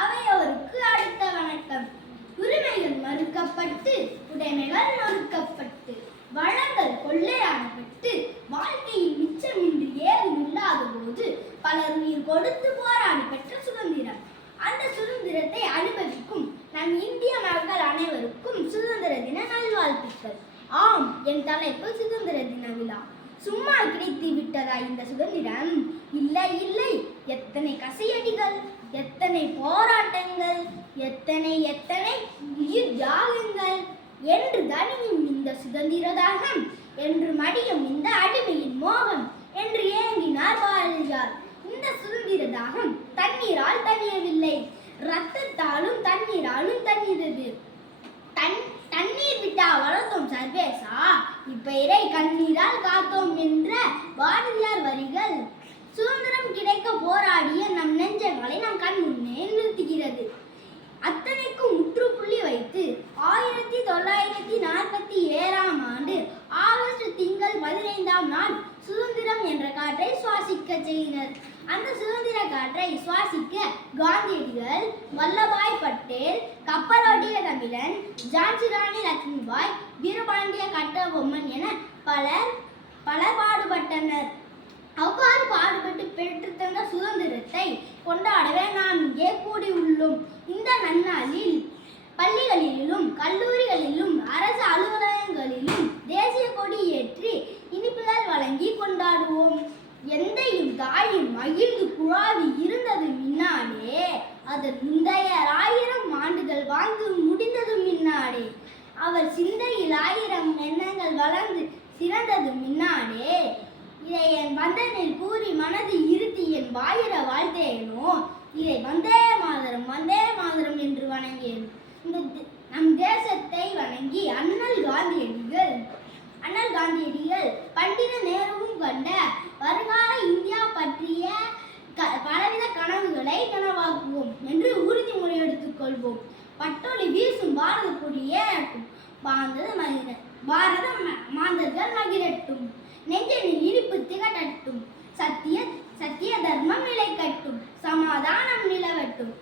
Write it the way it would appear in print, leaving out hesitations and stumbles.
அவையோருக்கு அடுத்த வணக்கம். உரிமைகள் மறுக்கப்பட்டு உடைமைகள் நொறுக்கப்பட்டு வளங்கள் கொள்ளையாடப்பட்டு வாழ்க்கையில் மிச்சமின்றி ஏதும் இல்லாத போது பலர் உயிர் கொடுத்து போராடி பெற்ற சுதந்திரம். அந்த சுதந்திரத்தை அனுபவிக்கும் நம் இந்திய மக்கள் அனைவருக்கும் சுதந்திர தின நல்வாழ்த்துக்கள். ஆம், என் தலைப்பு சுதந்திர தின விழா. சும்மா கிடைத்து விட்டதா இந்த சுதந்திரம்? இல்லை இல்லை, எத்தனை கசையடிகள், எத்தனை போராட்டங்கள், எத்தனை எத்தனை உயிர் தியாகங்கள் என்று தனியும் இந்த சுதந்திர தாகம், என்று மடியும் இந்த அடிமையின் மோகம் என்று ஏங்கினார் பாரதியார். இந்த சுதந்திர தாகம் தண்ணீரால் தணியவில்லை, ரத்தத்தாலும் தண்ணீராலும் தண்ணீரது. தண்ணீர் விட்டா வளர்த்தோம் சர்வேசா, இப்பயிரை கண்ணீரால் காத்தோம் என்ற பாரதியார் வரிகள் சுதந்திரம் கிடைக்க போராடிய நம் நெஞ்சங்களை நம் கண் முன்னே நிறுத்துகிறது. அத்தனைக்கும் முற்றுப்புள்ளி வைத்து 1947ஆம் ஆண்டு ஆகஸ்ட் திங்கள் 15ஆம் நாள் சுதந்திரம் என்ற காற்றை சுவாசிக்க செய்தனர். அந்த சுதந்திர காற்றை சுவாசிக்க காந்தியடிகள், வல்லபாய் பட்டேல், கப்பலோட்டிய தமிழன், ஜான்சி ராணி லட்சுமிபாய், வீரபாண்டிய கட்டபொம்மன் என பலர் பாடுபட்டனர். அவ்வாறு பாடுபட்டு பெற்றுத்தந்த சுதந்திரத்தை கொண்டாடவே நாம் இங்கே கூடியுள்ளோம். இந்த நன்னாளில் பள்ளிகளிலும் கல்லூரிகளிலும் அரசு அலுவலகங்களிலும் தேசிய கொடி ஏற்றி இனிப்புகள் வழங்கி கொண்டாடுவோம். எந்தையும் தாயும் மகிழ்ந்து குழாவி இருந்தது முன்னாடே, அதன் முந்தைய 1000 ஆண்டுகள் வாழ்ந்து முடிந்தது முன்னாடே, அவர் சிந்தையில் 1000 எண்ணங்கள் வளர்ந்து சிறந்தது முன்னாடே, இதை என் வந்தனில் கூறி மனது இருத்தி என் வாயிர வாழ்த்தேனோ, இதை வந்தே மாதரம் என்று வணங்கியேன். இந்த நம் தேசத்தை வணங்கி அண்ணல் காந்தியடிகள் பண்டித நேருவும் கண்ட வருங்கால இந்தியா பற்றிய பலவித கனவுகளை கனவாக்குவோம் என்று உறுதிமொழி எடுத்துக் கொள்வோம். பட்டொலி வீசும் பாரத கொடியே பாரத மாந்தர்கள் மகிழட்டும், நெஞ்சனில் இனிப்பு திகட்டட்டும், சத்திய தர்மம் நிலைக்கட்டும், சமாதானம் நிலவட்டும்.